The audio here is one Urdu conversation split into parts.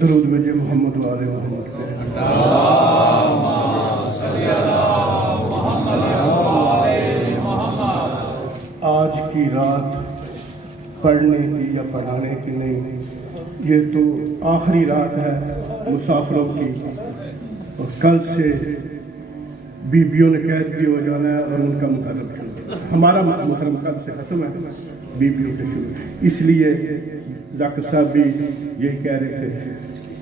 درود بھیجے محمد والے محمد پہ۔ آج کی رات پڑھنے کی یا پڑھانے کی نہیں، یہ تو آخری رات ہے مسافروں کی، اور کل سے بیویوں نے قید بھی ہو جانا ہے اور ان کا محرم شروع، ہمارا محرم کل سے ختم ہے، بیویوں کے شروع، اس لیے ذاکر صاحب بھی یہی کہہ رہے تھے۔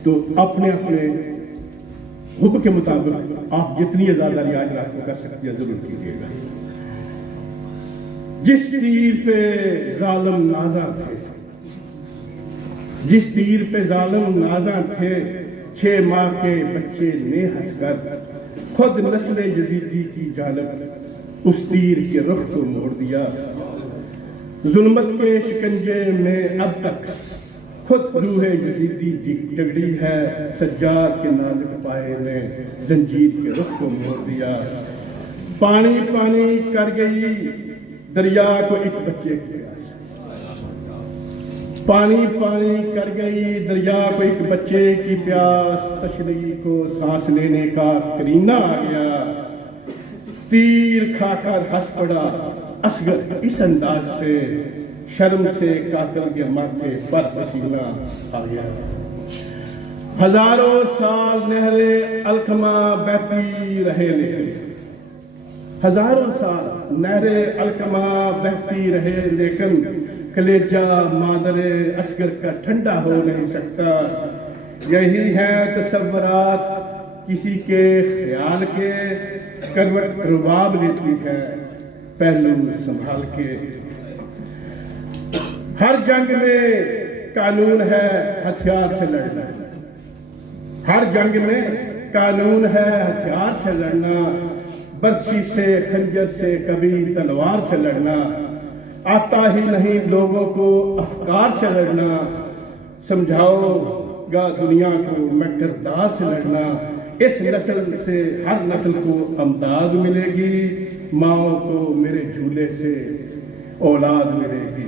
تو اپنے اپنے حکم کے مطابق آپ جتنی زیادہ رعایت رات کو کر سکتے ہیں ضرور کیجیے گا۔ جس تیر پہ ظالم نازاں تھے، جس تیر پہ ظالم نازاں تھے، 6 ماہ کے بچے نے ہنس کر خود نسل یزیدی کی جانب اس تیر کے رخ کو موڑ دیا۔ ظلمت کے شکنجے میں اب تک خود روح یزیدی جگڑی ہے، سجاد کے نازک پائے نے زنجیر کے رخ کو موڑ دیا۔ پانی پانی کر گئی دریا کو ایک بچے کی پیاس، پانی پانی کر گئی دریا کو ایک بچے کی پیاس، تشریح کو سانس لینے کا کرینہ آ گیا، تیر کھا کر ہنس پڑا اصغر اس انداز سے، شرم سے قاتل کے ماتھے پر پسینہ آ گیا۔ ہزاروں سال نہر الکما بہتی رہے لیکن، ہزاروں سال نہر الکما بہتی رہے لیکن، کلیجہ مادر اصغر کا ٹھنڈا ہو نہیں سکتا۔ یہی ہیں تصورات کسی کے خیال کے، کروٹ رباب لیتی ہے پہلو سنبھال کے۔ ہر جنگ میں قانون ہے ہتھیار سے لڑنا، ہر جنگ میں قانون ہے ہتھیار سے لڑنا، برچی سے خنجر سے کبھی تلوار سے لڑنا، آتا ہی نہیں لوگوں کو افکار سے لڑنا، سمجھاؤ گا دنیا کو میں کردار سے لڑنا۔ اس نسل سے ہر نسل کو امداد ملے گی، ماؤں کو میرے جھولے سے اولاد ملے گی۔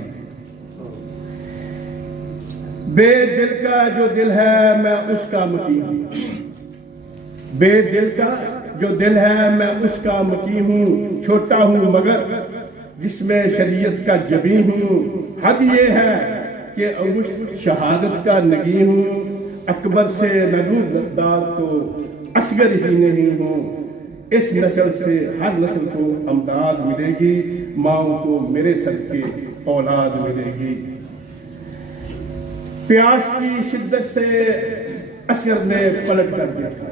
بے دل کا جو دل ہے میں اس کا مقیم ہوں، بے دل کا جو دل ہے میں اس کا مقیم ہوں، چھوٹا ہوں مگر جس میں شریعت کا جبیں ہوں، حد یہ ہے کہ انگشت شہادت کا نگیں ہوں، اکبر سے نگوں داد تو اصغر ہی نہیں ہوں۔ اس نسل سے ہر نسل کو امداد ملے گی، ماؤں کو میرے صدقے اولاد ملے گی۔ پیاس کی شدت سے اصغر نے پلٹ کر دیکھا،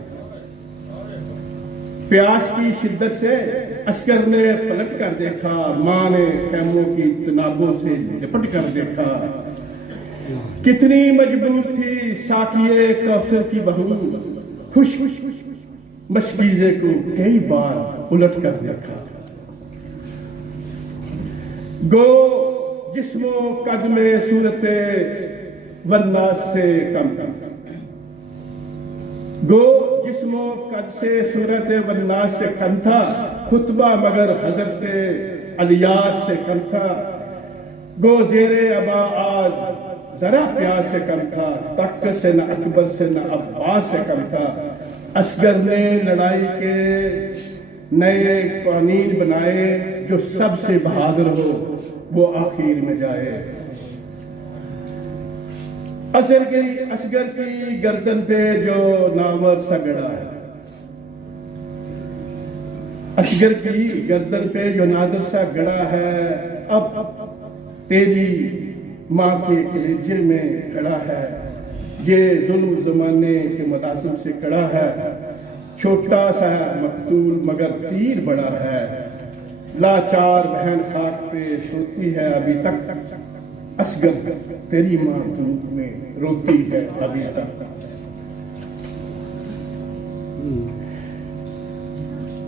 پیاس کی شدت سے اصغر نے پلٹ کر دیکھا، ماں نے خیموں کی تنابوں سے لپٹ کر دیکھا۔ کتنی مجبور تھی ساقیے کوثر کی بہو، خوش مشکیزے کو کئی بار الٹ کر دیکھا۔ گو جسم و قد میں صورت والناس سے کم تھا، گو جسم و قد سے صورت والناس سے کم تھا، خطبہ مگر حضرت الیاس سے کم تھا، گو زیر ابا آج ذرا پیاس سے کم تھا، تخت سے نہ اکبر سے نہ عباس سے کم تھا۔ اصغر نے لڑائی کے نئے قوانین بنائے، جو سب سے بہادر ہو وہ آخر میں جائے۔ اصغر کی گردن پہ جو نامور سا گڑا ہے، اصغر کی گردن پہ جو نادر سا گڑا ہے، اب تیری ماں کے کلیجے میں کھڑا ہے، یہ ظلم زمانے کے ملازم سے کڑا ہے، چھوٹا سا مقتول مگر تیر بڑا ہے، لاچار بہن خاک پہ سوتی ہے ابھی تک، اصغر تیری ماں دھوپ میں روتی ہے ابھی تک۔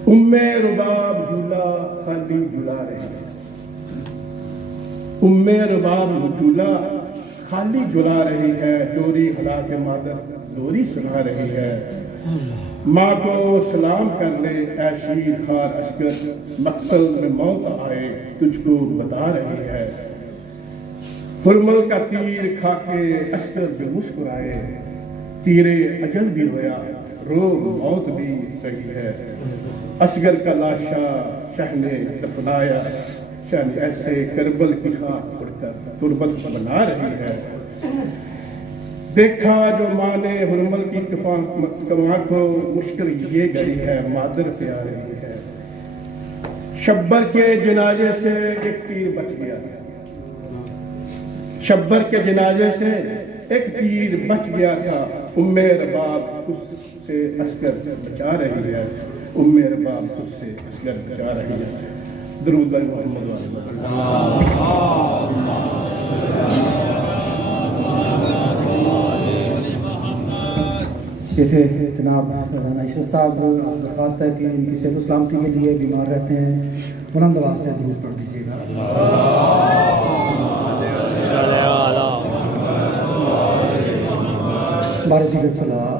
ام رباب جھولا خالی جھلا رہی ہے، ام رباب جھولا خالی جھلا رہی ہے، ڈوری ہلا کے مادر ڈوری سنا رہی ہے۔ ماں کو سلام کر لے اے شیر خوار اصغر، مقتل میں موت آئے تجھ کو بتا رہی ہے۔ حرمل کا تیر کھا کے اصغر جو مسکرائے، تیرے اجل بھی ہویا رو موت بھی رہی ہے، اصغر کا لاشا شاہ نے دفنایا، شان ایسے کربل کی خاک اڑ کر تربت بنا رہی ہے۔ دیکھا جو ماں نے حرمل کی کماں کو، مشکل یہ گئی ہے مادر پہ آ رہی ہے۔ شبر کے جنازے سے ایک تیر بچ گیا، شبر کے جنازے سے ایک تیر بچ گیا تھا، ام رباب اس سے اصغر بچا رہی ہے، ام رباب اس سے اصغر بچا رہی ہے۔ درود بر محمد۔ یہ تھے جناب مولانا عشرت صاحب، درخواست ہے کہ ان کی صحت و سلامتی کے لیے بیمار رہتے ہیں، بلند آواز سے درود پڑھ دیجیے گا۔ بارک اللہ صلاح۔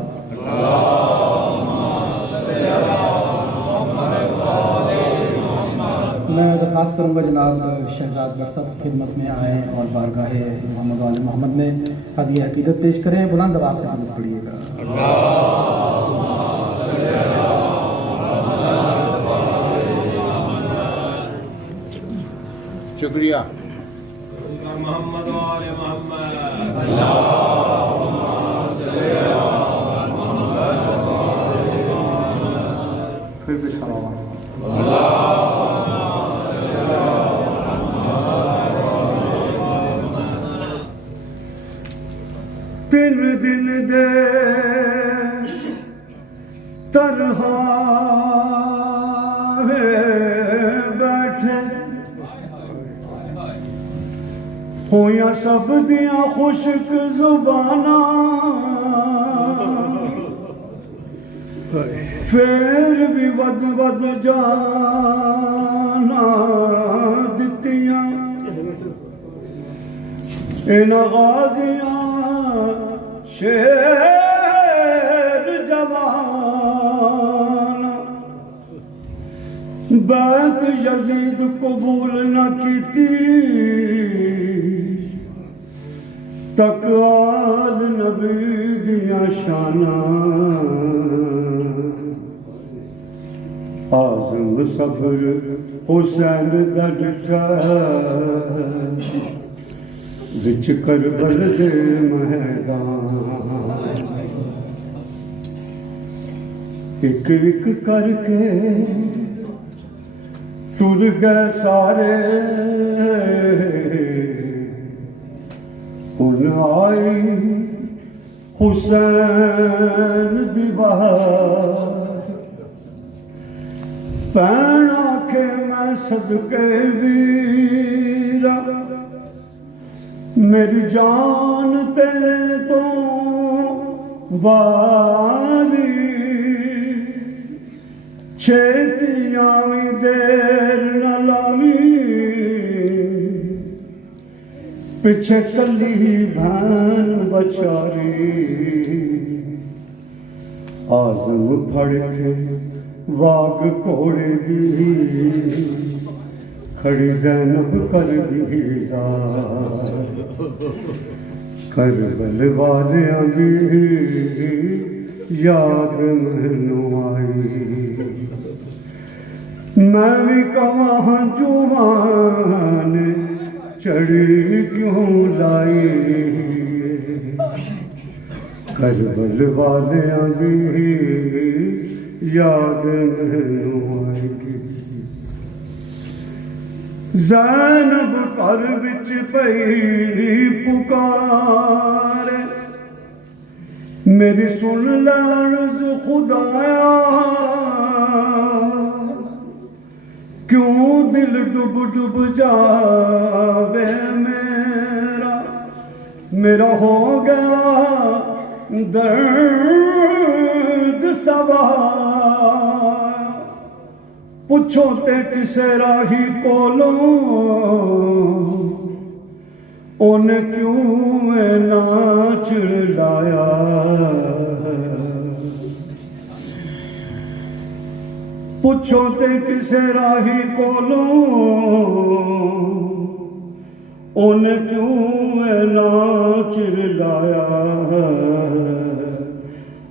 میں درخواست کروں گا جناب شہزاد بٹ صاحب خدمت میں آئیں اور بارگاہ محمد وال محمد میں ہدیہ عقیدت پیش کریں، بلند آواز سے درود پڑھیے گا۔ شکریہ۔ محمد وال محمد۔ پھر بھی سلام۔ تین دن دے تنہا بیٹھے ہویا سب دیاں خشک زباناں، پھر بھی ود ود جانا دتیاں ان غازیاں شیر جوان، بیعت یزید قبول نہ کیتی، تک آل نبی دیاں شاناں، آزم سفر حسین دا ڈٹھا وچ کربل دے میدان، ایک ایک کر کے ٹر گئے سارے، ان آئی حسین دی بہار، پین آکھے میں صدقے ویرا، میری جان تیرے تو والی، چھیتی آویں دیر نہ لاویں، پچھے کلی بہن بچاری، آزم پھڑ کے واگ کوڑے دی، کھڑی زینب کر دی زار، کربل والیاں دی یاد مینوں آئی، میں بھی کہاں جوان چڑھی کیوں لائی، کربل والیاں دی یاد مینوں آئی، زینب گھر وچ پئی پکار، میری سن لے عرض خدایا، کیوں دل ڈب ڈب جاوے میرا ہو گیا درد سوار، پوچھو تے کسے راہی کولوں، انہیں کیوں میں ناچ لایا، پوچھو تے کسے راہی کولوں، انہیں کیوں میں ناچ لایا،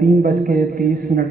3:30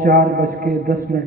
4:10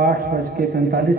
8:45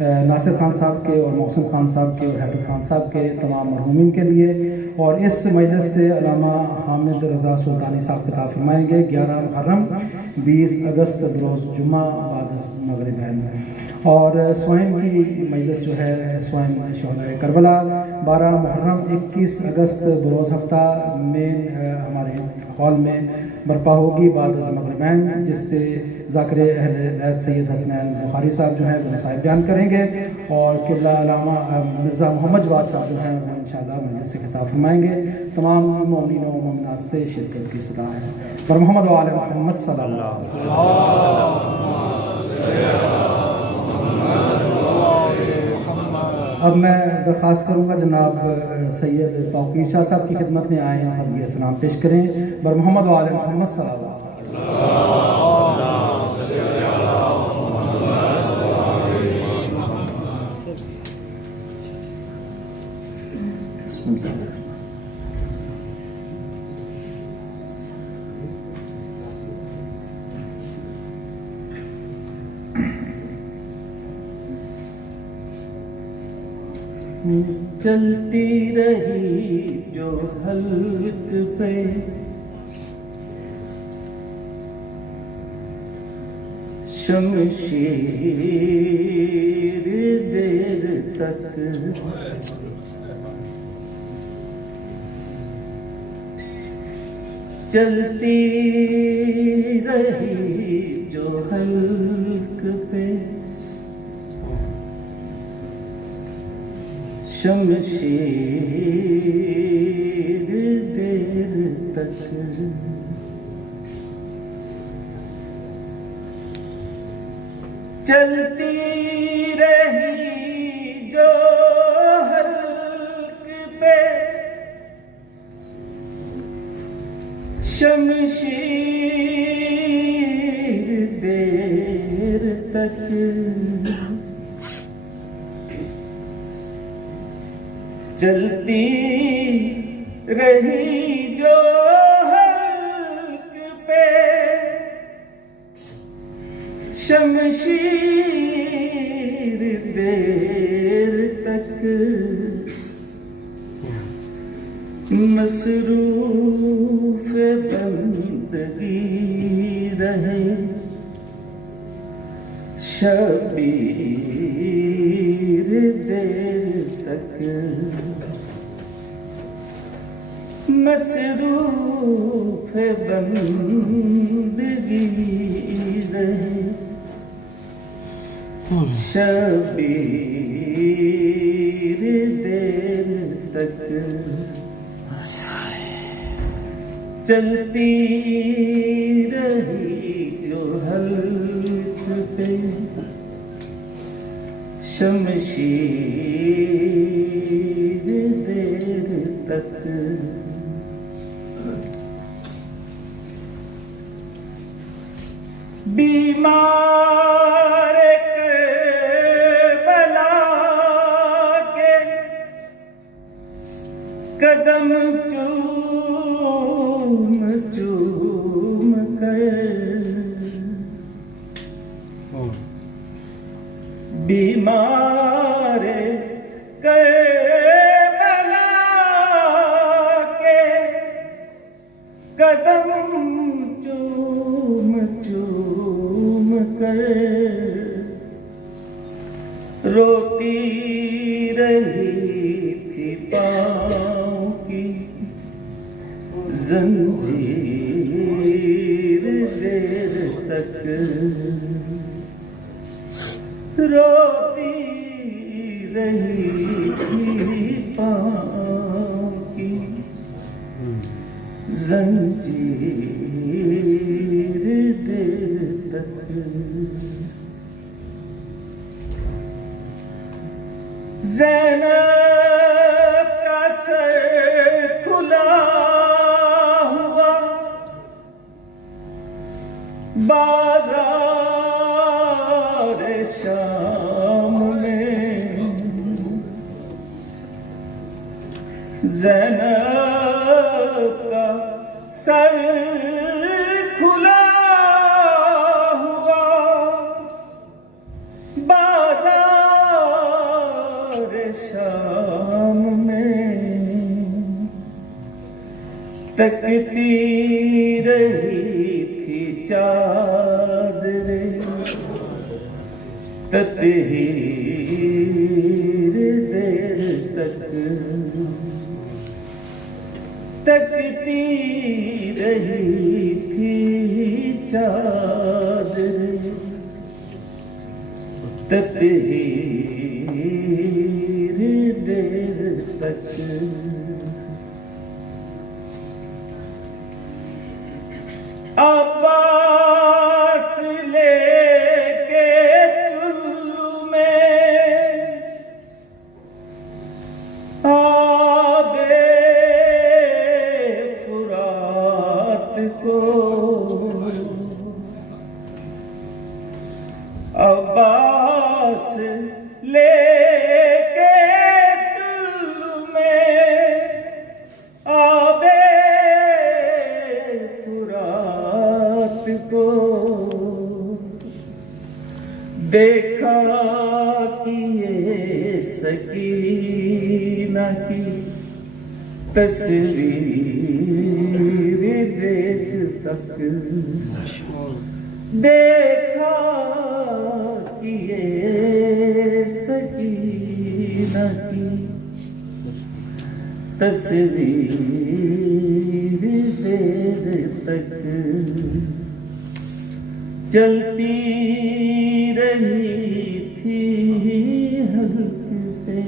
ناصر خان صاحب کے اور محسن خان صاحب کے اور حیدر خان صاحب کے تمام مرحومین کے لیے، اور اس مجلس سے علامہ حامد رضا سلطانی صاحب خطاب فرمائیں گے 11 محرم 20 اگست بروز جمعہ بعد از مغربین، اور سوائم کی مجلس جو ہے سوائم شہدائے کربلا 12 محرم 21 اگست بروز ہفتہ مین ہمارے ہال میں برپا ہوگی بعد از مغربین، جس سے ذاکر اہل بیت سید حسنین بخاری صاحب جو ہیں وہ مسائل بیان کریں گے، اور قبلہ علامہ مرزا محمد جواد صاحب جو ہیں وہ انشاءاللہ مجلس سے خطاب فرمائیں گے۔ تمام مومنین و مومنات سے شرکت کی صدا ہے پر محمد و آل محمد صلی اللہ علیہ وسلم۔ اب میں درخواست کروں گا جناب سید توقیر شاہ صاحب کی خدمت میں آئے ہیں اور یہ سلام پیش کریں بر محمد و آل محمد صلی اللہ علیہ وسلم۔ چلتی رہی جو حلق پہ شمشیر دیر تک، چلتی رہی جو حلق پہ شمشیر دیر تک، چلتی رہی جو حلق پہ شمشیر دیر تک، چلتی رہی جو حلق پہ شمشیر دیر تک، مصروف بندگی رہے شبیر دیر تک، مصروف بندگی رہے شبیر دیر تک، چلتی رہی جو حلق پہ شمشیر دیر تک، بیمار کربلا کے قدم چوم چوم کر، بیمار کربلا کے قدم چوم چوم کر، روتی رہی تھی پاؤں کی زنجیر دیر تک، روتی رہی تھی پاؤں کی زنجیر دیر تک، زینب کا سر کھلا ہوا بازار شام میں، زینب کا سر کھلا ہوا بازار تکتی رہی تھی چادریں تطہیر دیر تک تکتی رہی تھی چادریں تطہیر دیر تک عباس لے کے چلو میں آب فرات کو عباس لے کے چلو میں آب کو دیکھا کہ یہ سکینہ کی تصویر دیکھ تک دیکھا کہ یہ سکینہ کی تصویر دیر تک چلتی رہی تھی حلق پہ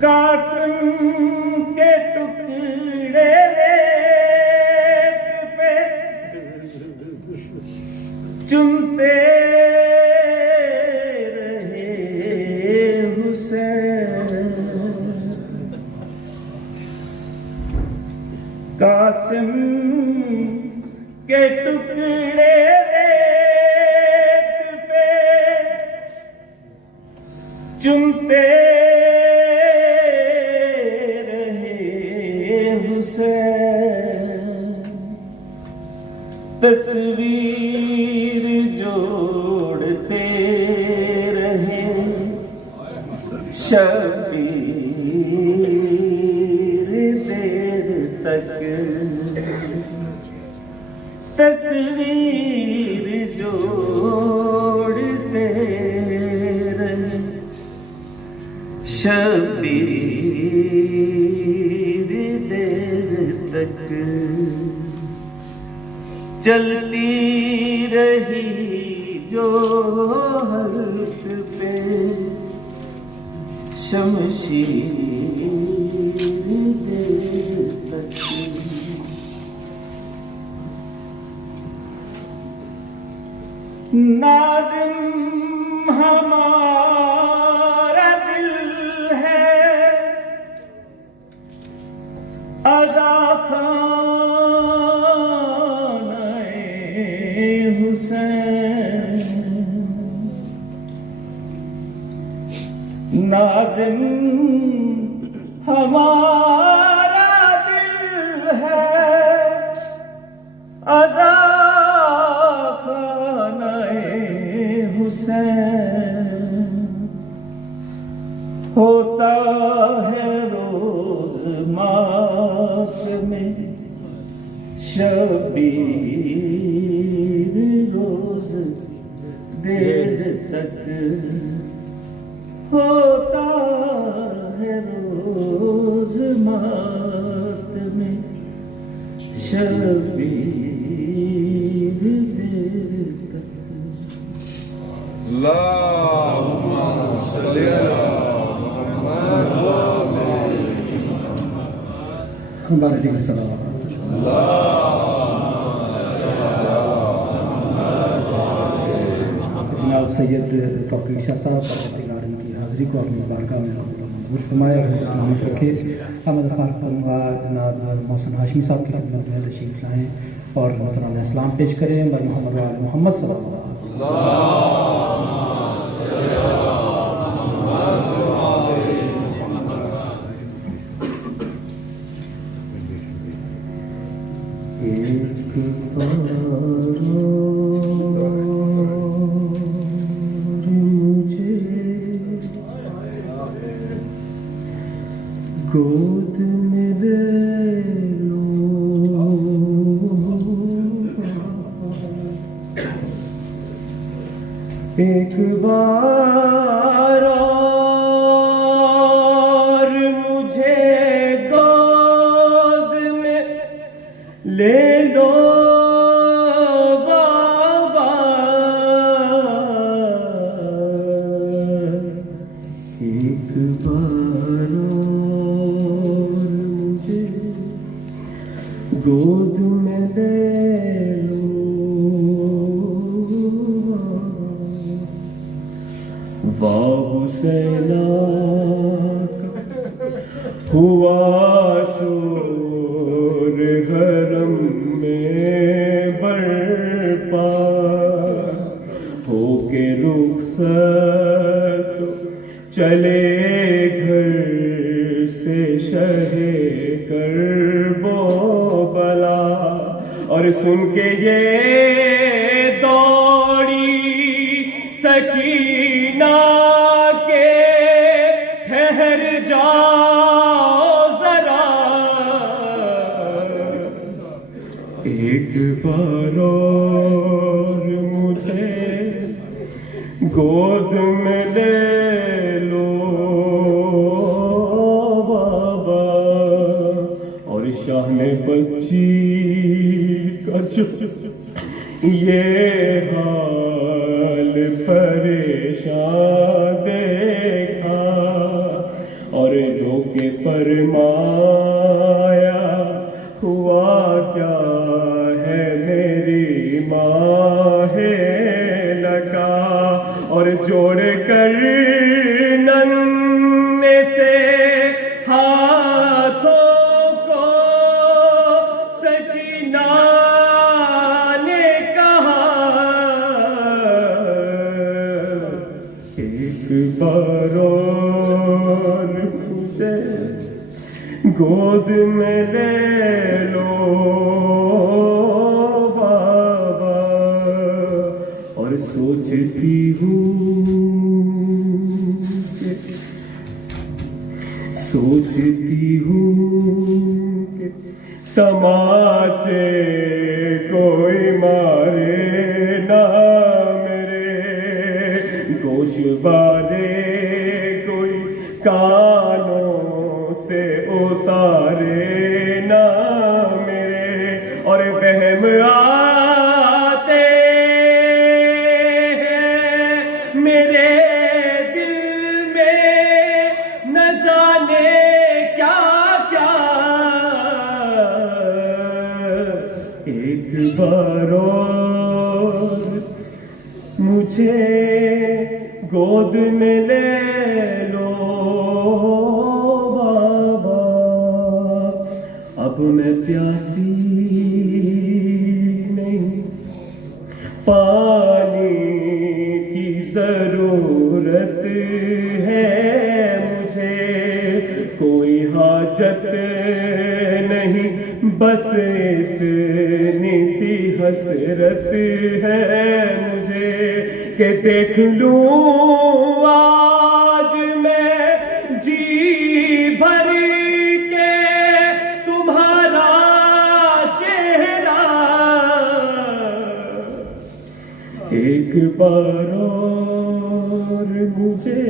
قاسم کے ٹکڑے ریت پہ چنتے قاسم کے ٹکڑے ریت پہ چنتے رہے حسین تصویر جوڑتے رہے شبیر دیر تک تصویر جوڑتے رہے شبیر دیر تک چلتی رہی جو حلق پہ شمشیر دیر تک ناظم ہمارا دل ہے خانہ حسین ناظم ہمارا دل ہے خانہ حسین ہوتا ہے روز مات میں شبیر روز دیر تک ہوتا ہے روز مات میں شبیر دیر تک اللہم صلی اللہ ہمارے لیے سلام جناب سید توقیر شاہ صاحب ان کی حاضری کو اپنی بارگاہ میں منظور فرمایا سلامت رکھے احمد فاروق و جناب محسن ہاشمی صاحب کی خدمت میں تشریف لائیں اور محترم علیہ السلام پیش کریں محمد و آل محمد صلی اللہ علیہ وسلم ایک بار اور مجھے گود میں لے لو بابا، ایک بار اور مجھے گود میں لے لو، واہ سیلا کا ہوا شور حرم میں برپا، ہو کے رخصت چلے گھر سے شہ کرب و بلا، اور سن کے یہ دوڑی سکینہ کے ٹھہر جاؤ ذرا، ایک بار اور مجھے گود میں لے لو بابا، اور شاہ نے بچی کا یہ حال پریشان دیکھا، اور رو کے فرمایا ہوا کیا ہے میری ماہ لگا، اور جوڑ کر ننے سے ہاتھوں کو سکینہ نے کہا، ایک بار اور مجھے گود میں لے لو بابا، اور سوچتی ہوں کہ تماچے کوئی مارے نہ میرے، گوش والے کوئی کانوں سے اتارے نہ میرے، اور وہم آتے ہیں میرے دل میں نہ جانے کیا کیا، ایک بار اور مجھے گود میں لے لو بابا، اب میں پیاسی نہیں، پانی کی ضرورت ہے مجھے، کوئی حاجت نہیں، بس اتنی سی حسرت ہے مجھے کہ دیکھ لوں آج میں جی بھر کے تمہارا چہرہ، ایک بار اور مجھے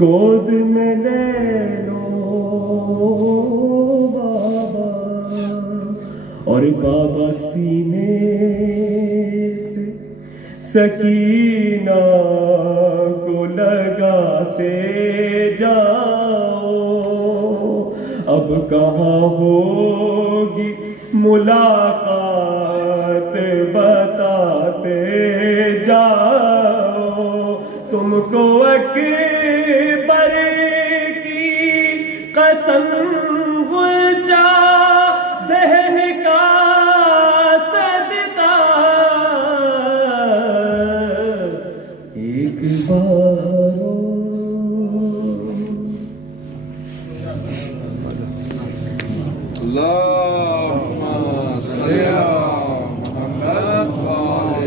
گود میں لے لو بابا، اور بابا سینے سے سکینہ کو لگاتے جاؤ، اب کہاں ہوگی ملاقات بتاتے جاؤ، تم کو اکبر کی قسم غلچہ دہن کا صدقہ، ایک بار اللہم صلی علی محمد وآلِ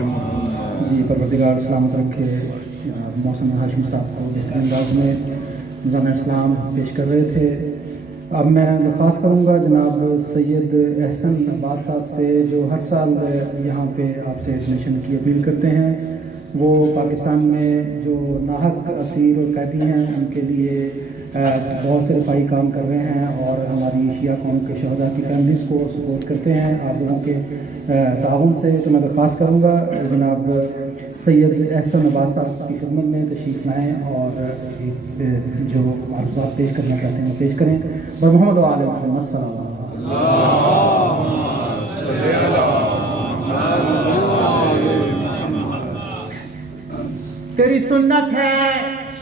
محمد۔ جی پروردگار سلامت رکھے محسن ہاشم صاحب کو بہترین انداز میں نظام اسلام پیش کر رہے تھے، اب میں درخواست کروں گا جناب سید احسن عباس صاحب سے، جو ہر سال یہاں پہ آپ سے ایڈمیشن کی اپیل کرتے ہیں، وہ پاکستان میں جو ناحق اسیر اور قیدی ہیں ان کے لیے بہت سے رفائی کام کر رہے ہیں اور ہماری شیعہ قوم کے شہداء کی فیملیز کو سپورٹ کرتے ہیں آپ لوگوں کے تعاون سے۔ تو میں درخواست کروں گا جناب سید احسن عباس صاحب کی خدمت میں تشریف لائیں اور جو معروضات پیش کرنا چاہتے ہیں وہ پیش کریں۔ اور محمد و آل محمد صلی اللہ علیہ وسلم۔ تیری سنت ہے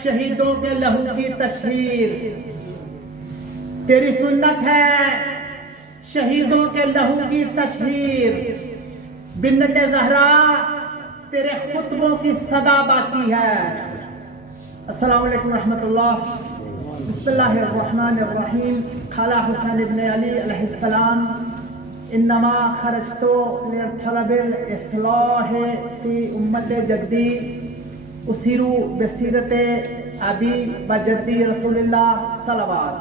شہیدوں کے لہو کی تشہیر، تیری سنت ہے شہیدوں کے لہو کی تشہیر، بنت زہرا تیرے خطبوں کی صدا باقی ہے۔ السلام علیکم ورحمۃ اللہ۔ بسم اللہ الرحمن الرحیم۔ خالہ حسین ابن علی علیہ السلام انما خرجت لطلب الاصلاح فی امت جدی اسیرو بسیرت ابی و جدی رسول اللہ صلوات۔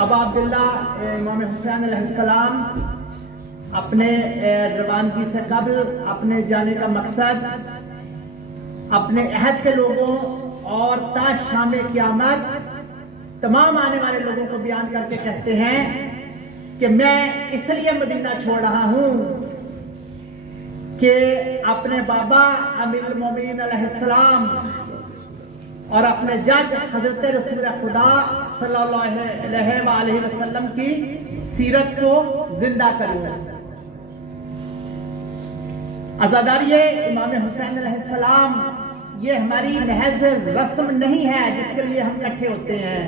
ابا عبداللہ امام حسین علیہ السلام اپنے روانگی سے قبل اپنے جانے کا مقصد اپنے عہد کے لوگوں اور تا شام قیامت تمام آنے والے لوگوں کو بیان کر کے کہتے ہیں کہ میں اس لیے مدینہ چھوڑ رہا ہوں کہ اپنے بابا امیر المومنین علیہ السلام اور اپنے جد حضرت رسول خدا صلی اللہ علیہ وآلہ وسلم کی سیرت کو زندہ کروں۔ عزاداری امام حسین علیہ السلام یہ ہماری محض رسم نہیں ہے جس کے لیے ہم اکٹھے ہوتے ہیں۔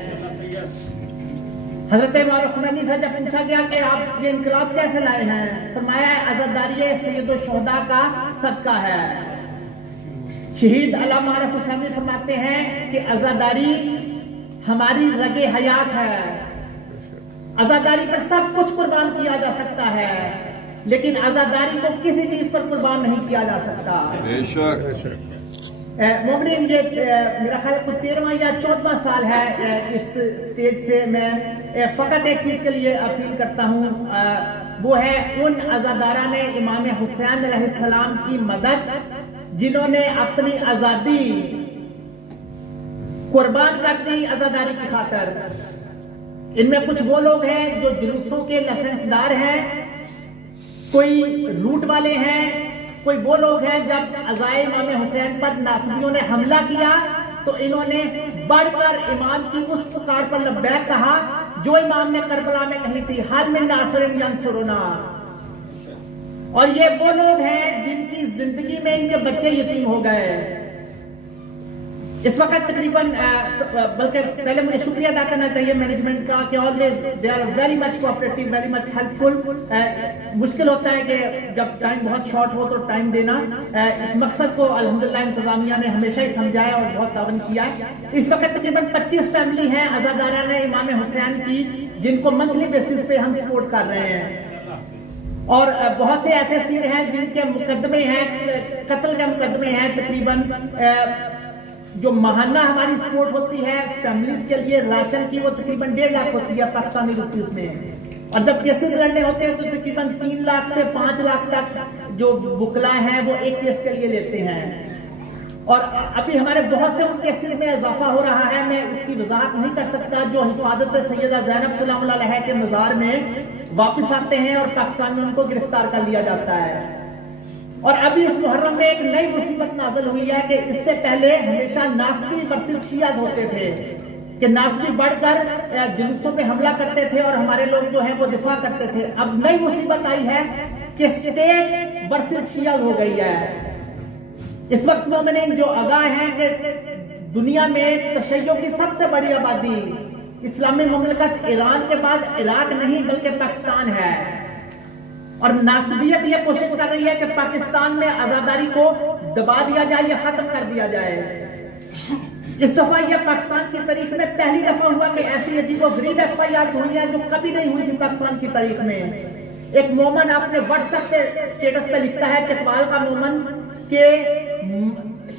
حضرت امام خمینی سے جب پوچھا گیا کہ آپ یہ انقلاب کیسے لائے ہیں، فرمایا عزاداری سید الشہداء کا صدقہ ہے۔ شہید علامہ عارف حسینی فرماتے ہیں کہ عزاداری ہماری رگ حیات ہے۔ عزاداری پر سب کچھ قربان کیا جا سکتا ہے لیکن عزاداری کو کسی چیز پر قربان نہیں کیا جا سکتا۔ بے شک مومنین، یہ میرا خیال کو 13واں یا 14واں سال ہے اس سٹیج سے میں فقط ایک چیز کے لیے اپیل کرتا ہوں، وہ ہے ان عزاداران امام حسین علیہ السلام کی مدد جنہوں نے اپنی آزادی قربان کر دی عزاداری کی خاطر۔ ان میں کچھ وہ لوگ ہیں جو جلوسوں کے لائسنس دار ہیں، کوئی روٹ والے ہیں، کوئی وہ لوگ ہیں جب عزائے امام حسین پر ناصبیوں نے حملہ کیا تو انہوں نے بڑھ کر امام کی اس پکار پر لبیک کہا جو امام نے کربلا میں کہی تھی، حل من ناصر ینصرنا۔ اور یہ وہ لوگ ہیں جن کی زندگی میں ان کے بچے یتیم ہو گئے۔ اس وقت تقریباً بلکہ پہلے مجھے شکریہ ادا کرنا چاہیے مینجمنٹ کا کہ always they are very much cooperative, very much helpful. مشکل ہوتا ہے کہ جب ٹائم بہت شارٹ ہو تو ٹائم دینا، اس مقصد کو الحمدللہ انتظامیہ نے ہمیشہ ہی سمجھایا اور بہت تعاون کیا۔ اس وقت تقریباً 25 فیملی ہیں عزاداران امام حسین کی جن کو منتھلی بیسس پہ ہم سپورٹ کر رہے ہیں، اور بہت سے ایسے اسیر ہیں جن کے مقدمے ہیں، قتل کے مقدمے ہیں۔ تقریباً جو ماہانہ ہماری سپورٹ ہوتی ہے فیملیز کے لیے راشن کی، وہ تقریباً 1.5 لاکھ ہوتی ہے پاکستانی روپیز میں، اور جب کیسز لڑنے ہوتے ہیں تو تقریباً 3 لاکھ سے 5 لاکھ تک جو وکلا ہیں وہ ایک کیس کے لیے لیتے ہیں۔ اور ابھی ہمارے بہت سے ان کیسز میں اضافہ ہو رہا ہے، میں اس کی وضاحت نہیں کر سکتا، جو حفاظت سیدہ زینب سلام اللہ علیہ کے مزار میں واپس آتے ہیں اور پاکستان میں ان کو گرفتار کر لیا جاتا ہے۔ اور ابھی اس محرم میں ایک نئی مصیبت نازل ہوئی ہے کہ اس سے پہلے ہمیشہ ناصبی ورسز شیعہ ہوتے تھے کہ ناصبی بڑھ کر جلوسوں پہ حملہ کرتے تھے اور ہمارے لوگ جو ہیں وہ دفاع کرتے تھے۔ اب نئی مصیبت آئی ہے کہ اسٹیٹ ورسز شیعہ ہو گئی ہے۔ اس وقت مومنین جو آگاہ ہیں کہ دنیا میں تشیع کی سب سے بڑی آبادی اسلامی مملکت ایران کے بعد عراق نہیں بلکہ پاکستان ہے، اور ناصبیت یہ کوشش کر رہی ہے کہ پاکستان میں عزاداری کو دبا دیا جائے یا ختم کر دیا جائے۔ اس دفعہ یہ پاکستان کی تاریخ میں پہلی دفعہ ہوا کہ ایسی عجیب و غریب FIR ہوئی ہے جو کبھی نہیں ہوئی تھی پاکستان کی تاریخ میں۔ ایک مومن اپنے واٹس ایپ پہ اسٹیٹس پہ لکھتا ہے، چکوال کا مومن، کہ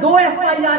2 FIR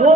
2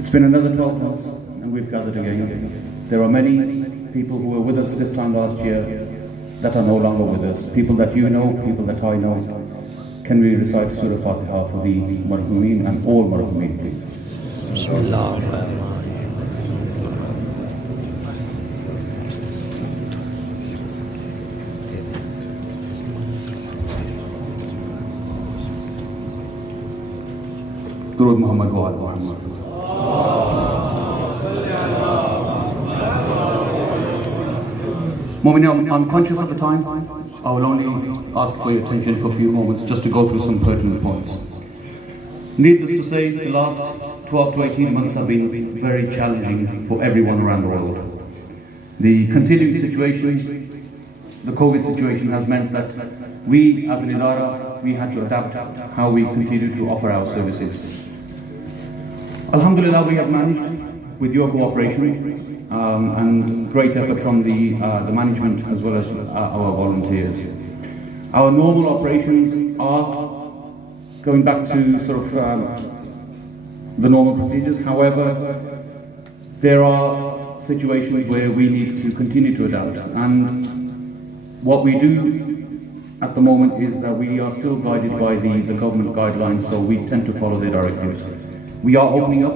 It's been another 12 months and we've gathered again. There are many people who were with us this time last year that are no longer with us. People that you know, people that I know. Can we recite Surah Fatiha for the marhumeen and all marhumeen, please? Durud Muhammad wa ala Muhammad. Mu'mineen, I'm conscious of the time. I will only ask for your attention for a few moments just to go through some pertinent points. Needless to say, the last 12 to 18 months have been very challenging for everyone around the world. The continuing situation, the COVID situation, has meant that we as an Idara, we had to adapt how we continue to offer our services. Alhamdulillah, we have managed with your cooperation and great effort from the management as well as our volunteers. Our normal operations are going back to sort of the normal procedures. However, there are situations where we need to continue to adapt, and what we do at the moment is that we are still guided by the government guidelines, so we tend to follow their directives. We are opening up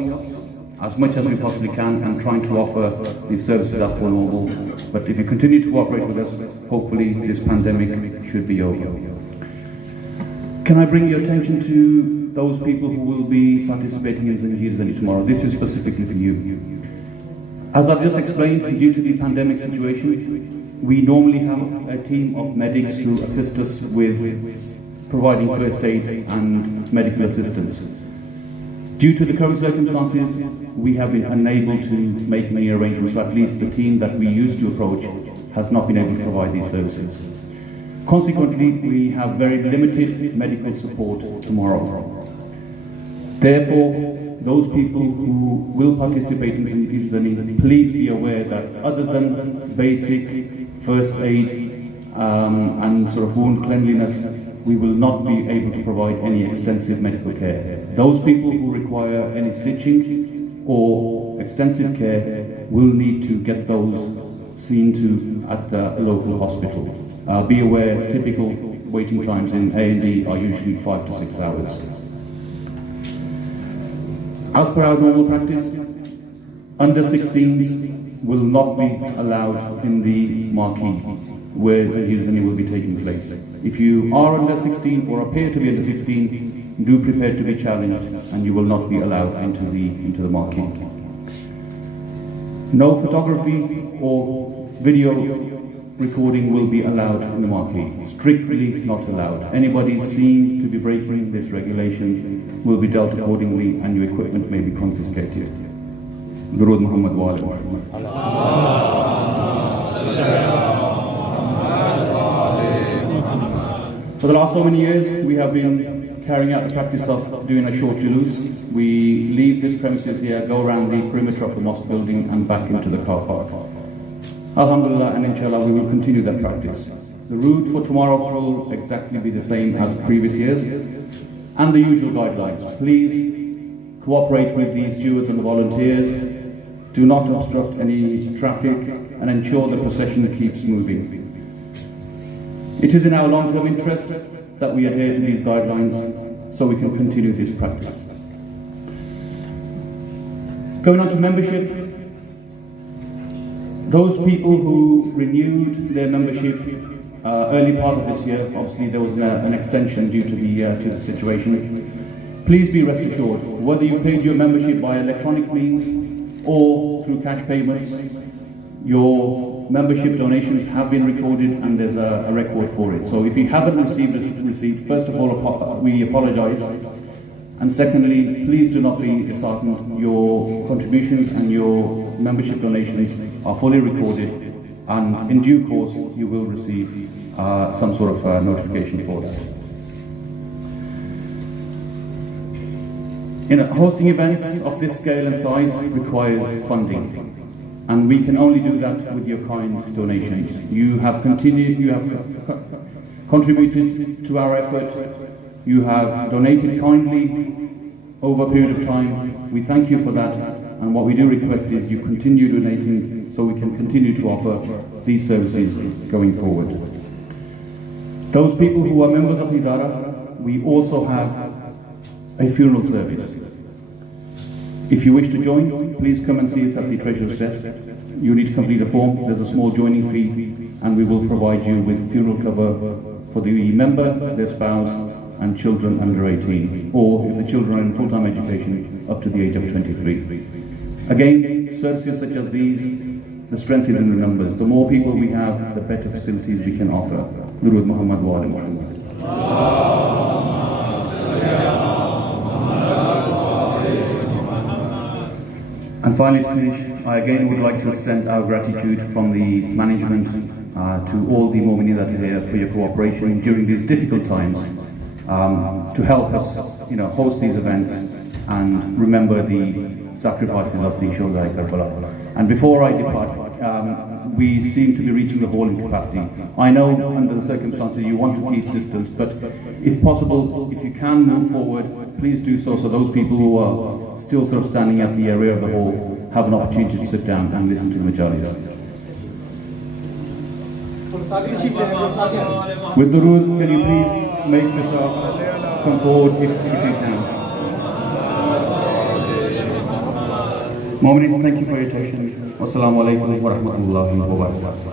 as much as we possibly can and trying to offer these services as per normal. But if you continue to cooperate with us, hopefully this pandemic should be over. Can I bring your attention to those people who will be participating in Zanjeer Zani tomorrow? This is specifically for you. As I've just explained, due to the pandemic situation, we normally have a team of medics who assist us with providing first aid and medical assistance. Due to the current circumstances, we have been unable to make any arrangements, so at least the team that we used to approach has not been able to provide these services. Consequently, we have very limited medical support tomorrow. Therefore, those people who will participate in Zanjeer Zani, please be aware that other than basic first aid and sort of wound cleanliness, we will not be able to provide any extensive medical care. Those people who require any stitching or extensive care will need to get those seen to at the local hospital. Be aware, typical waiting times in A&E are usually 5 to 6 hours. As per our normal practice, under 16s will not be allowed in the marquee where Zanjeer Zani will be taking place. If you are under 16 or appear to be under 16, do prepare to be challenged and you will not be allowed into the marquee. No photography or video recording will be allowed in the marquee. Strictly not allowed. Anybody seen to be breaking this regulation will be dealt accordingly and your equipment may be confiscated. Durud Muhammad wa ala Muhammad. For the last so many years, we have been carrying out the practice of doing a short julus. We leave this premises here, go around the perimeter of the mosque building and back into the car park. Alhamdulillah, and inshallah we will continue that practice. The route for tomorrow will exactly be the same as previous years and the usual guidelines. Please cooperate with the stewards and the volunteers. Do not obstruct any traffic and ensure the procession keeps moving. It is in our long-term interest that we adhere to these guidelines so we can continue this practice. Going on to membership, those people who renewed their membership early part of this year, obviously there was an extension due to the situation. Please be rest assured, whether you paid your membership by electronic means or through cash payments, your membership donations have been recorded and there's a record for it. So if you haven't received a receipt, first of all, we apologize. And secondly, please do not be disheartened. Your contributions and your membership donations are fully recorded and in due course you will receive some sort of notification for that. Hosting events of this scale and size requires funding. And we can only do that with your kind donations. You have contributed to our effort. You have donated kindly over a period of time. We thank you for that. And what we do request is you continue donating so we can continue to offer these services going forward. Those people who are members of Idara, we also have a funeral service. If you wish to join, please come and see us at the Treasurer's desk. You need to complete a form, there's a small joining fee, and we will provide you with funeral cover for the member, their spouse, and children under 18, or if the children are in full-time education, up to the age of 23. Again, services such as these, the strength is in the numbers. The more people we have, the better facilities we can offer. Durood Muhammad wa ali Muhammad. And finally, to finish, I again would like to extend our gratitude from the management to all the Mu'mineen that are here for your cooperation during these difficult times, to help us, host these events and remember the sacrifices of the Shuhada Karbala. And before I depart, we seem to be reaching the hauling capacity. I know under the circumstances you want to keep distance, but if possible, if you can move forward, please do so those people who are still sort of standing at the area of the hall have an opportunity to sit down and listen to the majalis. With Durood, can you please make yourself come forward if you can. Mu'mineen, thank you for your attention. Wassalamu alaikum wa rahmatullahi wa barakatuh.